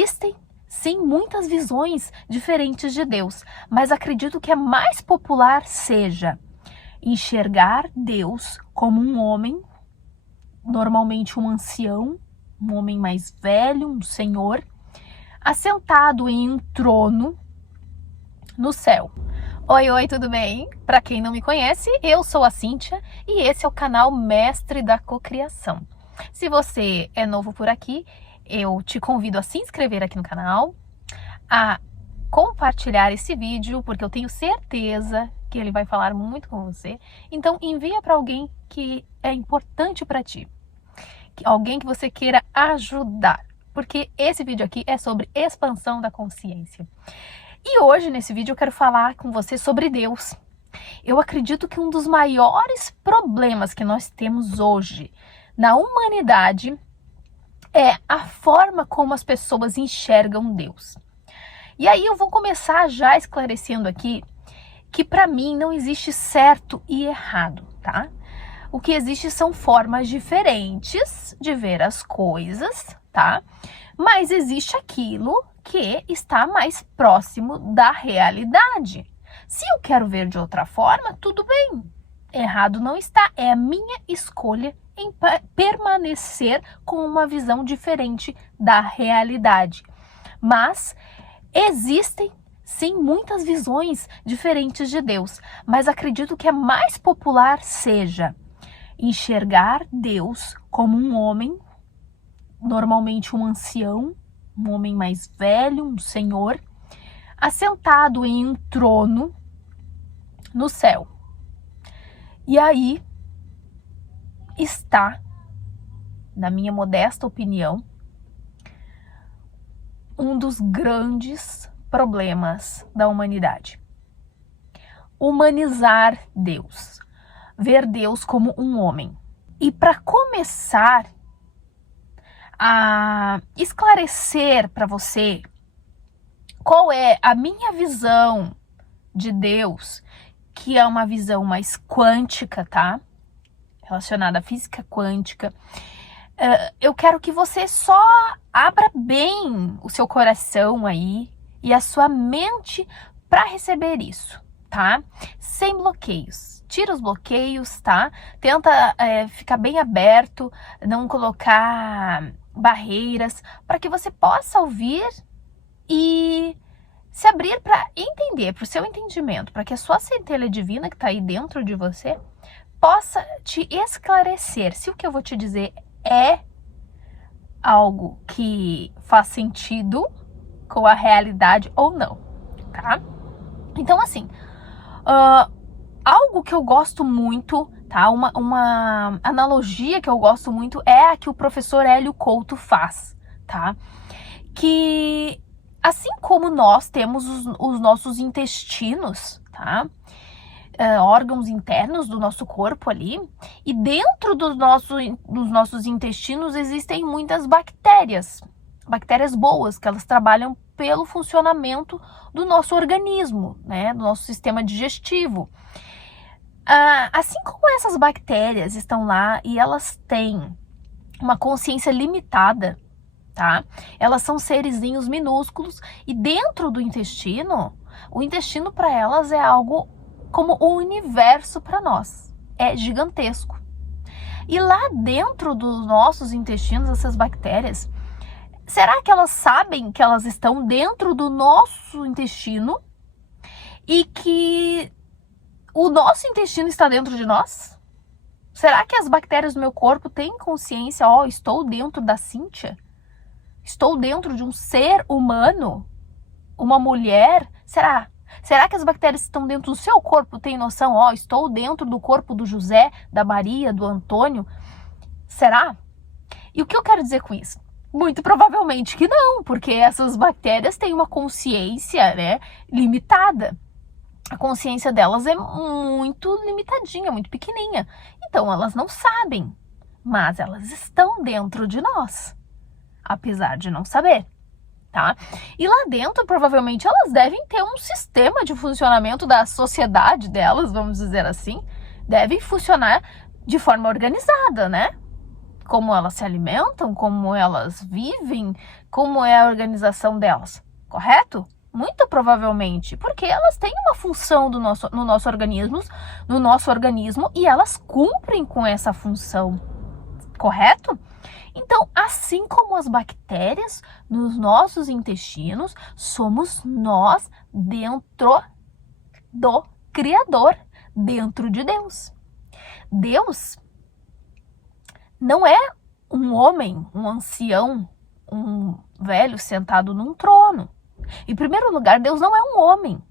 Existem, sim, muitas visões diferentes de Deus, mas acredito que a mais popular seja enxergar Deus como um homem, normalmente um ancião, um homem mais velho, um senhor, assentado em um trono no céu. Oi, tudo bem? Para quem não me conhece, eu sou a Cíntia e esse é o canal Mestre da Cocriação. Se você é novo por aqui, eu te convido a se inscrever aqui no canal, a compartilhar esse vídeo, porque eu tenho certeza que ele vai falar muito com você. Então envia para alguém que é importante para ti, alguém que você queira ajudar, porque esse vídeo aqui é sobre expansão da consciência. E hoje, nesse vídeo, eu quero falar com você sobre Deus. Eu acredito que um dos maiores problemas que nós temos hoje na humanidade é a forma como as pessoas enxergam Deus. E aí eu vou começar já esclarecendo aqui que para mim não existe certo e errado, tá? O que existe são formas diferentes de ver as coisas, tá? Mas existe aquilo que está mais próximo da realidade. Se eu quero ver de outra forma, tudo bem. Errado não está. É a minha escolha em permanecer com uma visão diferente da realidade. Mas existem, sim, muitas visões diferentes de Deus. Mas acredito que a mais popular seja enxergar Deus como um homem, normalmente um ancião, um homem mais velho, um senhor, assentado em um trono no céu. E aí está, na minha modesta opinião, um dos grandes problemas da humanidade. Humanizar Deus, ver Deus como um homem. E para começar a esclarecer para você qual é a minha visão de Deus, que é uma visão mais quântica, tá? Relacionada à física quântica. Eu quero que você só abra bem o seu coração aí e a sua mente para receber isso, tá? Sem bloqueios. Tira os bloqueios, tá? Tenta ficar bem aberto, não colocar barreiras, para que você possa ouvir e se abrir para entender, para o seu entendimento, para que a sua centelha divina que está aí dentro de você possa te esclarecer se o que eu vou te dizer é algo que faz sentido com a realidade ou não, tá? Então, assim, algo que eu gosto muito, tá? Uma analogia que eu gosto muito é a que o professor Hélio Couto faz, tá? Que assim como nós temos os nossos intestinos, tá? Órgãos internos do nosso corpo ali, e dentro dos nossos intestinos existem muitas bactérias boas, que elas trabalham pelo funcionamento do nosso organismo, né? Do nosso sistema digestivo. Assim como essas bactérias estão lá e elas têm uma consciência limitada, tá? Elas são serizinhos minúsculos e dentro do intestino, o intestino para elas é algo como o universo para nós. É gigantesco. E lá dentro dos nossos intestinos, essas bactérias, será que elas sabem que elas estão dentro do nosso intestino e que o nosso intestino está dentro de nós? Será que as bactérias do meu corpo têm consciência? Estou dentro da Cíntia? Estou dentro de um ser humano? Uma mulher? Será? Será que as bactérias que estão dentro do seu corpo têm noção? Estou dentro do corpo do José, da Maria, do Antônio? Será? E o que eu quero dizer com isso? Muito provavelmente que não, porque essas bactérias têm uma consciência, né, limitada. A consciência delas é muito limitadinha, muito pequenininha. Então elas não sabem, mas elas estão dentro de nós, apesar de não saber, tá? E lá dentro, provavelmente, elas devem ter um sistema de funcionamento da sociedade delas, vamos dizer assim, devem funcionar de forma organizada, né? como elas se alimentam, como elas vivem, como é a organização delas, correto? Muito provavelmente, porque elas têm uma função no nosso organismo e elas cumprem com essa função, correto? Então, assim como as bactérias nos nossos intestinos, somos nós dentro do Criador, dentro de Deus. Deus não é um homem, um ancião, um velho sentado num trono. Em primeiro lugar, Deus não é um homem,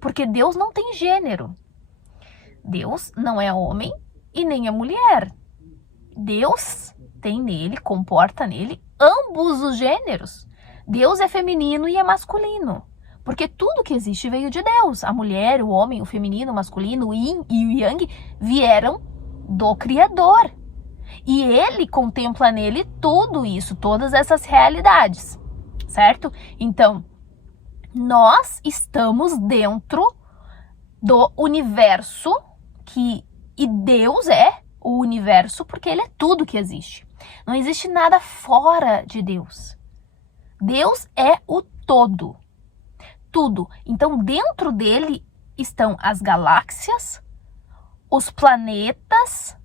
porque Deus não tem gênero. Deus não é homem e nem é mulher. Deus tem nele, comporta nele ambos os gêneros. Deus é feminino e é masculino, porque tudo que existe veio de Deus. A mulher, o homem, o feminino, o masculino, o yin e o yang vieram do Criador. E ele contempla nele tudo isso, todas essas realidades, certo? Então, nós estamos dentro do universo e Deus é o universo porque ele é tudo que existe. Não existe nada fora de Deus. Deus é o todo. Tudo. Então, dentro dele estão as galáxias, os planetas,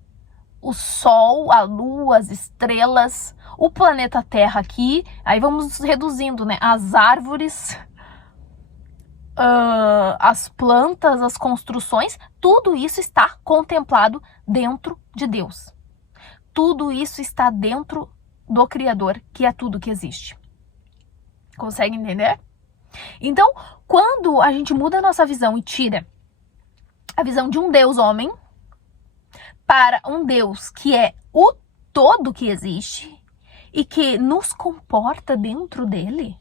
o Sol, a Lua, as estrelas, o planeta Terra aqui. Aí vamos reduzindo, né? As árvores, as plantas, as construções, tudo isso está contemplado dentro de Deus. Tudo isso está dentro do Criador, que é tudo que existe. Consegue entender? Então, quando a gente muda a nossa visão e tira a visão de um Deus homem para um Deus que é o todo que existe e que nos comporta dentro dele,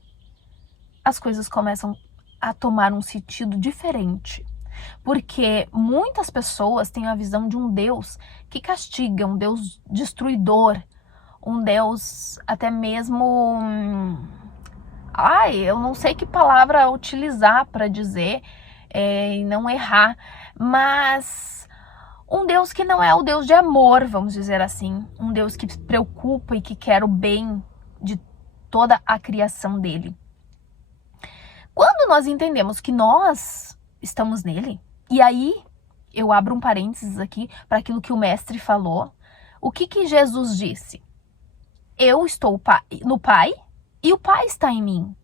as coisas começam a tomar um sentido diferente. Porque muitas pessoas têm a visão de um Deus que castiga, um Deus destruidor, um Deus até mesmo... eu não sei que palavra utilizar para dizer e não errar, mas um Deus que não é o Deus de amor, vamos dizer assim. Um Deus que se preocupa e que quer o bem de toda a criação dele. Quando nós entendemos que nós estamos nele, e aí eu abro um parênteses aqui para aquilo que o mestre falou. O que Jesus disse? Eu estou no Pai e o Pai está em mim.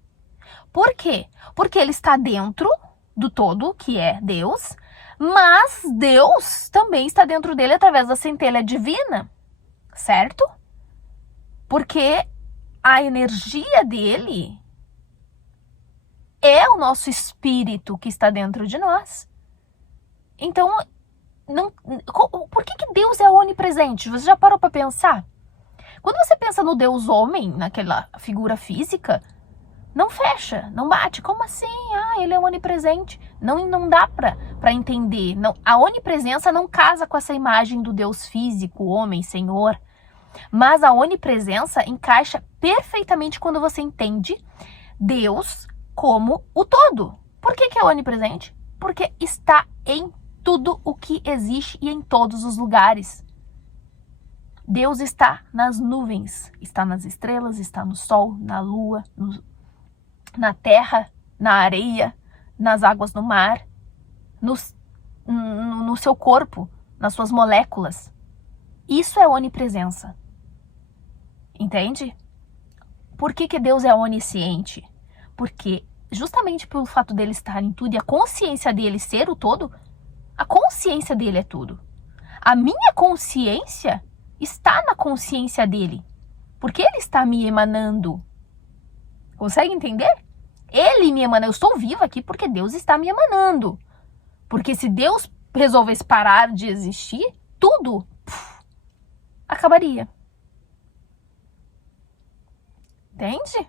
Por quê? Porque ele está dentro do todo, que é Deus, mas Deus também está dentro dele através da centelha divina, certo? Porque a energia dele é o nosso espírito que está dentro de nós. Então, por que Deus é onipresente? Você já parou para pensar? Quando você pensa no Deus homem, naquela figura física, não fecha, não bate. Como assim? Ele é onipresente. Não dá para entender. Não, a onipresença não casa com essa imagem do Deus físico, homem, Senhor. Mas a onipresença encaixa perfeitamente quando você entende Deus como o todo. Por que é onipresente? Porque está em tudo o que existe e em todos os lugares. Deus está nas nuvens, está nas estrelas, está no sol, na lua, na terra, na areia, nas águas do mar, no seu corpo, nas suas moléculas. Isso é onipresença. Entende? Por que Deus é onisciente? Porque justamente pelo fato dele estar em tudo e a consciência dele ser o todo, a consciência dele é tudo. A minha consciência está na consciência dele, porque ele está me emanando. Consegue entender? Ele me emana. Eu estou viva aqui porque Deus está me emanando. Porque se Deus resolvesse parar de existir, tudo acabaria. Entende?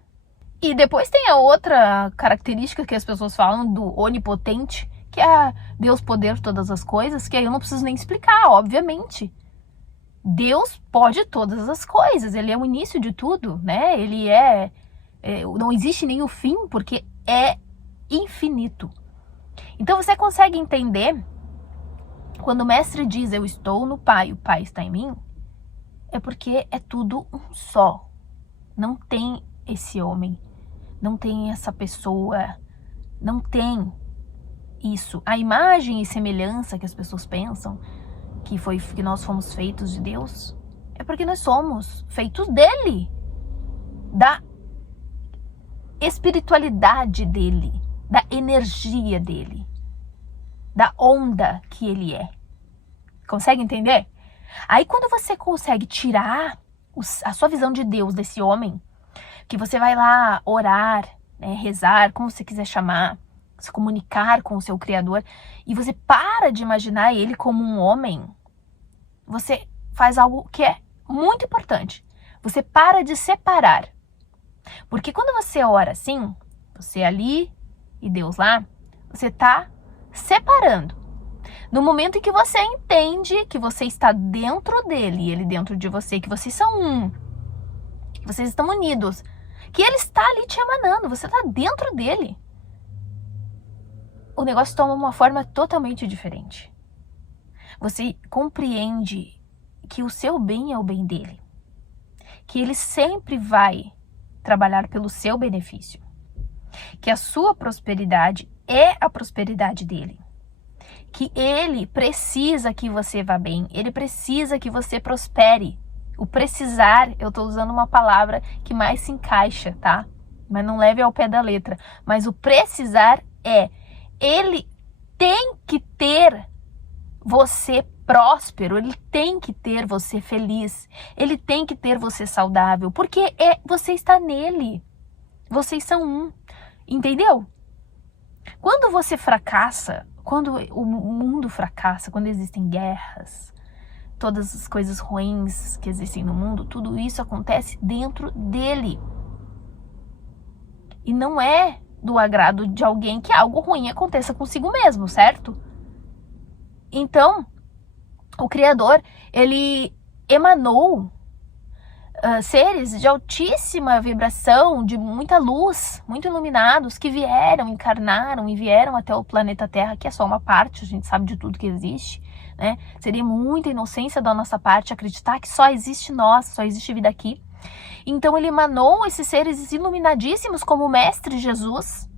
E depois tem a outra característica que as pessoas falam do onipotente, que é Deus poder todas as coisas, que aí eu não preciso nem explicar, obviamente. Deus pode todas as coisas, ele é o início de tudo, né? Ele não existe nem o fim, porque é infinito. Então você consegue entender, quando o mestre diz, eu estou no Pai, o Pai está em mim, É porque é tudo um só. Não tem esse homem, não tem essa pessoa, não tem isso. A imagem e semelhança que as pessoas pensam que nós fomos feitos de Deus, é porque nós somos feitos dele, da espiritualidade dele, da energia dele, da onda que ele é. Consegue entender? Aí quando você consegue tirar a sua visão de Deus desse homem, que você vai lá orar, né, rezar, como você quiser chamar, se comunicar com o seu Criador, e você para de imaginar ele como um homem, você faz algo que é muito importante. Você para de separar. Porque quando você ora assim, você ali e Deus lá, você está separando. No momento em que você entende que você está dentro dele e ele dentro de você, que vocês são um, que vocês estão unidos, que ele está ali te emanando, você está dentro dele, o negócio toma uma forma totalmente diferente. Você compreende que o seu bem é o bem dele, que ele sempre vai trabalhar pelo seu benefício, que a sua prosperidade é a prosperidade dele, que ele precisa que você vá bem, ele precisa que você prospere. O precisar, eu estou usando uma palavra que mais se encaixa, tá? Mas não leve ao pé da letra. Mas o precisar é, ele tem que ter você próspero, ele tem que ter você feliz, ele tem que ter você saudável, porque você está nele. Vocês são um, entendeu? Quando você fracassa, quando o mundo fracassa, quando existem guerras, todas as coisas ruins que existem no mundo, tudo isso acontece dentro dele. E não é do agrado de alguém que algo ruim aconteça consigo mesmo, certo? Então, o Criador, ele emanou seres de altíssima vibração, de muita luz, muito iluminados, que vieram, encarnaram e vieram até o planeta Terra, que é só uma parte, a gente sabe de tudo que existe, né? Seria muita inocência da nossa parte acreditar que só existe nós, só existe vida aqui. Então ele emanou esses seres iluminadíssimos como o Mestre Jesus,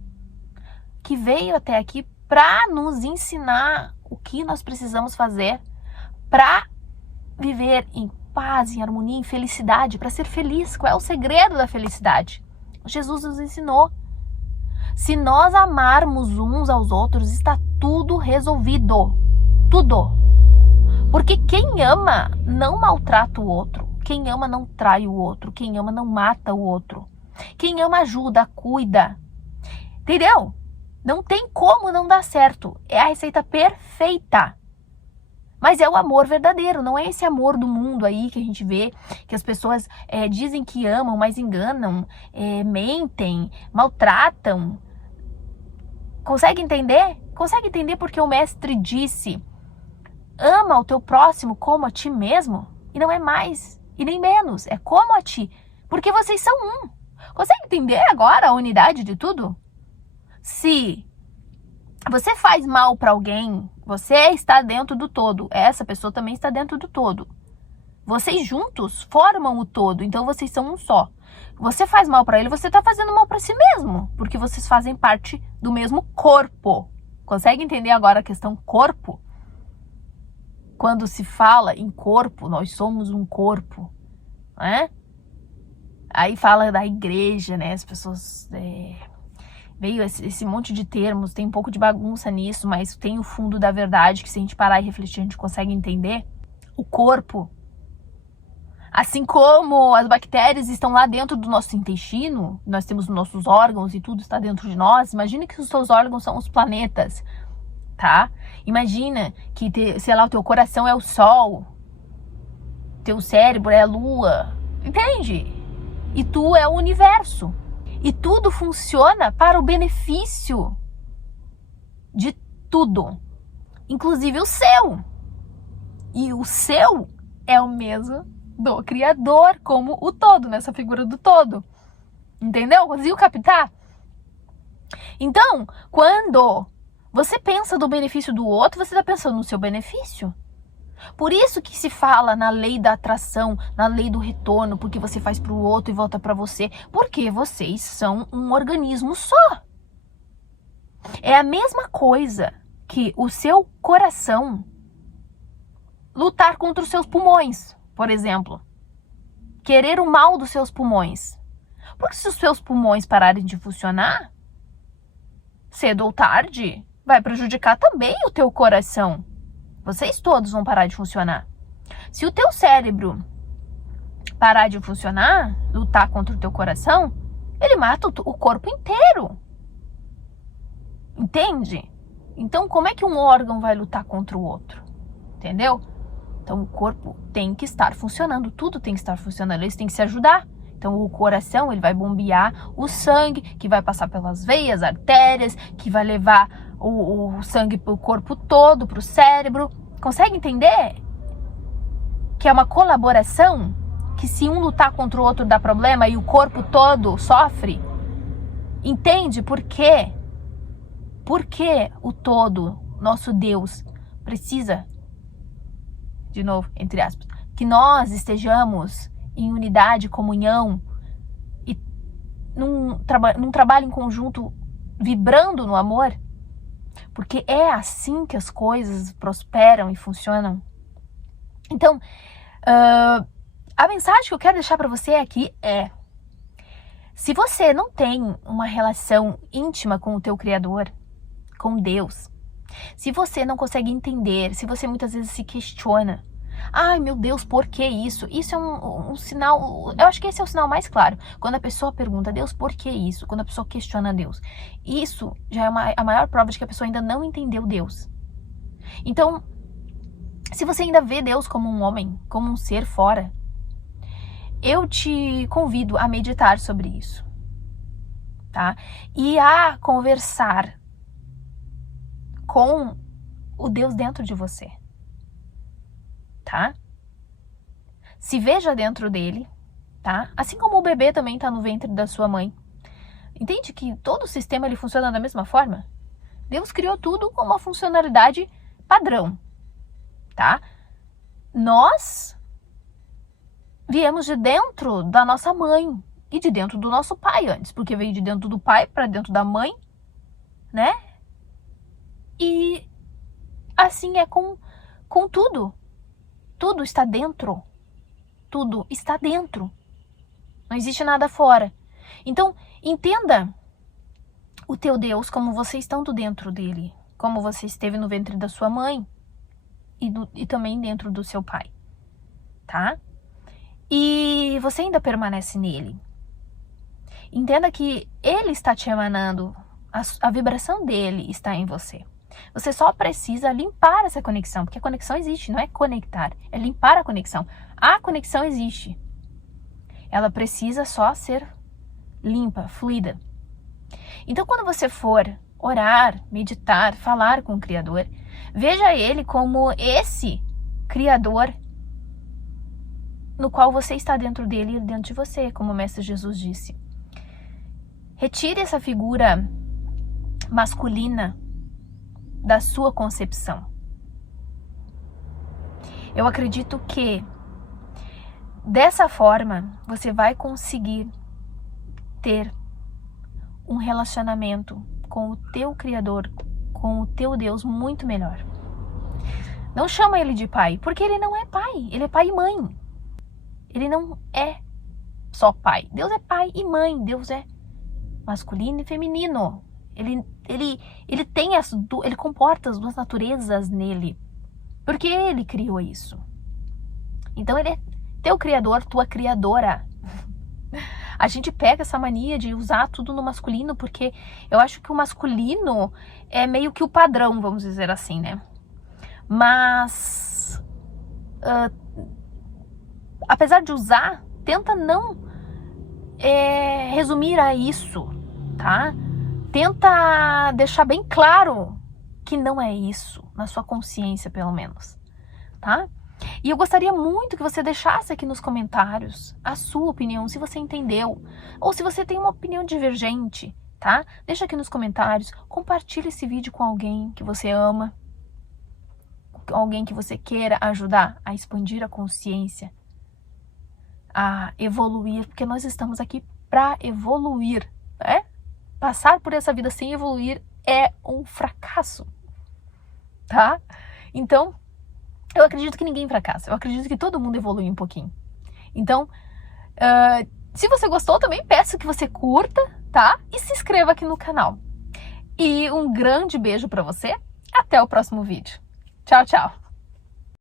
que veio até aqui para nos ensinar o que nós precisamos fazer para viver em paz, em harmonia, em felicidade, para ser feliz. Qual é o segredo da felicidade? Jesus nos ensinou. Se nós amarmos uns aos outros, está tudo resolvido. Tudo. Porque quem ama não maltrata o outro. Quem ama não trai o outro. Quem ama não mata o outro. Quem ama ajuda, cuida. Entendeu? Não tem como não dar certo. É a receita perfeita. Mas é o amor verdadeiro, não é esse amor do mundo aí que a gente vê, que as pessoas dizem que amam, mas enganam, mentem, maltratam. Consegue entender? Consegue entender porque o Mestre disse: ama o teu próximo como a ti mesmo? E não é mais e nem menos, é como a ti, porque vocês são um. Consegue entender agora a unidade de tudo? Se você faz mal para alguém, você está dentro do todo. Essa pessoa também está dentro do todo. Vocês juntos formam o todo, então vocês são um só. Você faz mal para ele, você está fazendo mal para si mesmo, porque vocês fazem parte do mesmo corpo. Consegue entender agora a questão corpo? Quando se fala em corpo, nós somos um corpo, né? Aí fala da igreja, né? As pessoas... veio esse monte de termos, tem um pouco de bagunça nisso, mas tem o fundo da verdade, que se a gente parar e refletir, a gente consegue entender. O corpo, assim como as bactérias estão lá dentro do nosso intestino, nós temos nossos órgãos e tudo está dentro de nós, imagina que os seus órgãos são os planetas, tá? Imagina que, sei lá, o teu coração é o sol, teu cérebro é a lua, entende? E tu é o universo. E tudo funciona para o benefício de tudo, inclusive o seu. E o seu é o mesmo do Criador, como o todo, nessa figura do todo. Entendeu? Conseguiu captar? Então, quando você pensa do benefício do outro, você está pensando no seu benefício. Por isso que se fala na lei da atração, na lei do retorno, porque você faz para o outro e volta para você, porque vocês são um organismo só. É a mesma coisa que o seu coração lutar contra os seus pulmões, por exemplo. Querer o mal dos seus pulmões. Porque se os seus pulmões pararem de funcionar, cedo ou tarde, vai prejudicar também o teu coração. Vocês todos vão parar de funcionar. Se o teu cérebro parar de funcionar, lutar contra o teu coração, ele mata o corpo inteiro. Entende? Então, como é que um órgão vai lutar contra o outro? Entendeu? Então, o corpo tem que estar funcionando, tudo tem que estar funcionando, eles têm que se ajudar. Então, o coração, ele vai bombear o sangue, que vai passar pelas veias, artérias, que vai levar o sangue para o corpo todo, para o cérebro. Consegue entender? Que é uma colaboração, que se um lutar contra o outro dá problema e o corpo todo sofre. Entende por quê? Por que o todo, nosso Deus, precisa, de novo, entre aspas, que nós estejamos em unidade, comunhão e num trabalho em conjunto, vibrando no amor? Porque é assim que as coisas prosperam e funcionam. Então, a mensagem que eu quero deixar para você aqui é: se você não tem uma relação íntima com o teu Criador, com Deus, se você não consegue entender, se você muitas vezes se questiona, ai meu Deus, por que isso? Isso é um sinal, eu acho que esse é o sinal mais claro. Quando a pessoa pergunta, Deus, por que isso? Quando a pessoa questiona Deus. Isso já é a maior prova de que a pessoa ainda não entendeu Deus. Então, se você ainda vê Deus como um homem, como um ser fora, eu te convido a meditar sobre isso, tá? E a conversar com o Deus dentro de você, tá? Se veja dentro dele, tá? Assim como o bebê também tá no ventre da sua mãe. Entende que todo o sistema ele funciona da mesma forma? Deus criou tudo com uma funcionalidade padrão, tá? Nós viemos de dentro da nossa mãe e de dentro do nosso pai antes, porque veio de dentro do pai para dentro da mãe, né? E assim é com tudo. Tudo está dentro. Tudo está dentro. Não existe nada fora. Então, entenda o teu Deus como você estando dentro dele. Como você esteve no ventre da sua mãe e também dentro do seu pai. Tá? E você ainda permanece nele. Entenda que ele está te emanando. A vibração dele está em você. Você só precisa limpar essa conexão, porque a conexão existe, não é conectar, é limpar a conexão. A conexão existe. Ela precisa só ser limpa, fluida. Então, quando você for orar, meditar, falar com o Criador, veja ele como esse Criador no qual você está dentro dele e dentro de você, como o Mestre Jesus disse. Retire essa figura masculina da sua concepção. Eu acredito que dessa forma você vai conseguir ter um relacionamento com o teu Criador, com o teu Deus muito melhor. Não chama ele de pai, porque ele não é pai, ele é pai e mãe. Ele não é só pai. Deus é pai e mãe, Deus é masculino e feminino. Ele tem ele comporta as duas naturezas nele, porque ele criou isso. Então ele é teu criador, tua criadora. A gente pega essa mania de usar tudo no masculino, porque eu acho que o masculino é meio que o padrão, vamos dizer assim, né? Mas apesar de usar, tenta não resumir a isso, tá? Tenta deixar bem claro que não é isso, na sua consciência pelo menos, tá? E eu gostaria muito que você deixasse aqui nos comentários a sua opinião, se você entendeu, ou se você tem uma opinião divergente, tá? Deixa aqui nos comentários, compartilhe esse vídeo com alguém que você ama, alguém que você queira ajudar a expandir a consciência, a evoluir, porque nós estamos aqui para evoluir, né? Passar por essa vida sem evoluir é um fracasso, tá? Então, eu acredito que ninguém fracassa, eu acredito que todo mundo evolui um pouquinho. Então, se você gostou, também peço que você curta, tá? E se inscreva aqui no canal. E um grande beijo para você. Até o próximo vídeo. Tchau, tchau!